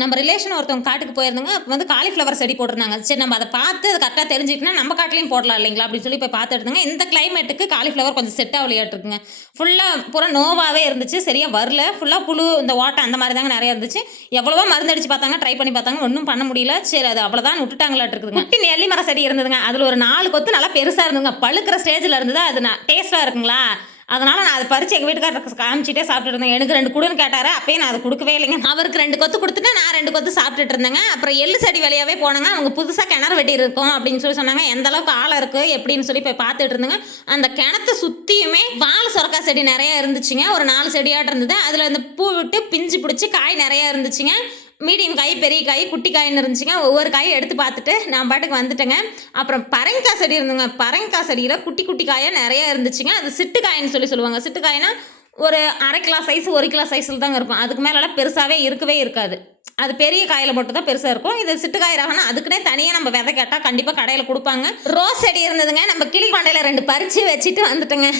நம்ம ரிலேஷன் ஒருத்தவங்க காட்டுக்கு போயிருந்தாங்க. அப்போ வந்து காலிஃப்ளவர் செடி போட்டிருந்தாங்க. சரி நம்ம அதை பார்த்து அது கரெக்டாக தெரிஞ்சுக்கிட்டோம்னா நம்ம காட்டிலையும் போடலாம் இல்லைங்களா அப்படின்னு சொல்லி போய் பார்த்துட்டு இருந்தாங்க. இந்த கிளைமேட்டுக்கு காலிஃப்ளவர் கொஞ்சம் செட் ஆகலையாட்டுருக்குங்க. ஃபுல்லாக பூரா நோவாகவே இருந்துச்சு. சரியாக வரல. ஃபுல்லாக புழு இந்த ஓட்டை அந்த மாதிரி தாங்க நிறையா இருந்துச்சு. எவ்வளவோ மருந்து அடிச்சு பார்த்தாங்க, ட்ரை பண்ணி பார்த்தாங்க, ஒன்றும் பண்ண முடியல. சரி அது அவ்வளோதான் விட்டுட்டாங்களாட்டுருக்குதுங்க. குட்டி நெல்லி மர செடி இருந்ததுங்க. அதில் ஒரு 4 கொத்து நல்லா பெருசாக இருந்ததுங்க. பழுக்கிற ஸ்டேஜில் இருந்தது. அது டேஸ்ட்டாக இருக்குங்களா, அதனால் நான் அதை பறித்து எங்கள் வீட்டுக்காரருக்கு காமிச்சிட்டே சாப்பிட்டுட்டு இருந்தேன். எனக்கு 2 குடுன்னு கேட்டார். அப்பயே நான் அதை கொடுக்கவே இல்லைங்க. அவருக்கு 2 கொத்து கொடுத்துட்டு நான் 2 கொத்து சாப்பிட்டுட்டு இருந்தேங்க. அப்புறம் எள்ளு செடி வழியாகவே போனாங்க. அவங்க புதுசாக கிணறு வெட்டி இருக்கும் அப்படின்னு சொல்லி சொன்னாங்க. எந்த அளவுக்கு ஆழம் இருக்குது எப்படின்னு சொல்லி போய் பார்த்துட்டு இருந்தேங்க. அந்த கிணத்தை சுற்றியுமே வால் சுரக்காய் செடி நிறையா இருந்துச்சுங்க. ஒரு 4 செடியாட்டு இருந்தது. அதில் இந்த பூ விட்டு பிஞ்சு பிடிச்சி காய் நிறையா இருந்துச்சுங்க. மீடியம் காய், பெரிய காய், குட்டி காயின்னு இருந்துச்சுங்க. ஒவ்வொரு காயை எடுத்து பார்த்துட்டு நான் பாட்டுக்கு வந்துட்டேங்க. அப்புறம் பரங்கிக்காய் செடி இருந்துங்க. பரங்கிக்காய் செடியில் குட்டி குட்டி காயாக நிறையா இருந்துச்சுங்க. அது சிட்டு காயின்னு சொல்லுவாங்க. சிட்டு காய்னா ஒரு 1/2 கிலோ சைஸ் 1 கிலோ சைஸில் தாங்க இருக்கும். அதுக்கு மேலெல்லாம் பெருசாகவே இருக்கவே இருக்காது. அது பெரிய காயில் மட்டும் தான் பெருசாக இருக்கும். இது சிட்டு காய் ரகம்னா அதுக்குன்னே தனியாக நம்ம விதை கேட்டால் கண்டிப்பாக கடையில் கொடுப்பாங்க. ரோஸ் செடி இருந்ததுங்க. நம்ம கிளி கொண்டையில் 2 பறித்து வச்சுட்டு வந்துட்டோங்க.